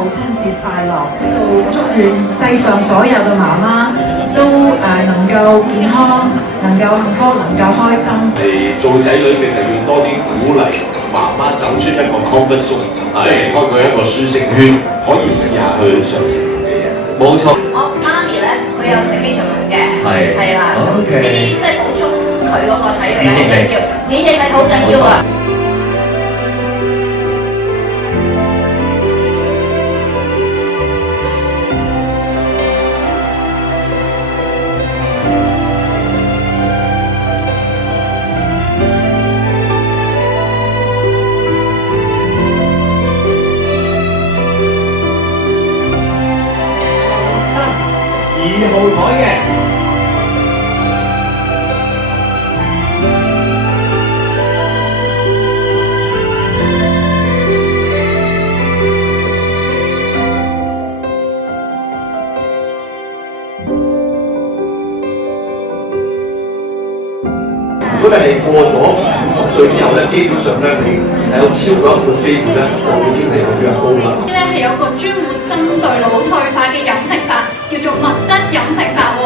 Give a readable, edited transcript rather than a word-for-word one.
母親節快樂！祝願世上所有嘅媽媽都能夠健康，能夠幸福，能夠開心。嚟做仔女嘅就要多啲鼓勵媽媽走出一個 comfort zone，即係開佢一個舒適圈，可以試下去嘗試嘅嘢。冇錯。我媽咪咧，佢有食機做嘅，係啦。OK。呢啲即係補充佢嗰個體力好緊要，免疫力好緊要啊！2號台嘅。如果你係過咗50歲之後咧，基本上咧你有超過一半機會咧就已經係有血壓高啦。咧係有個專門針對腦退化嘅飲食法，叫做麥德飲食法喎。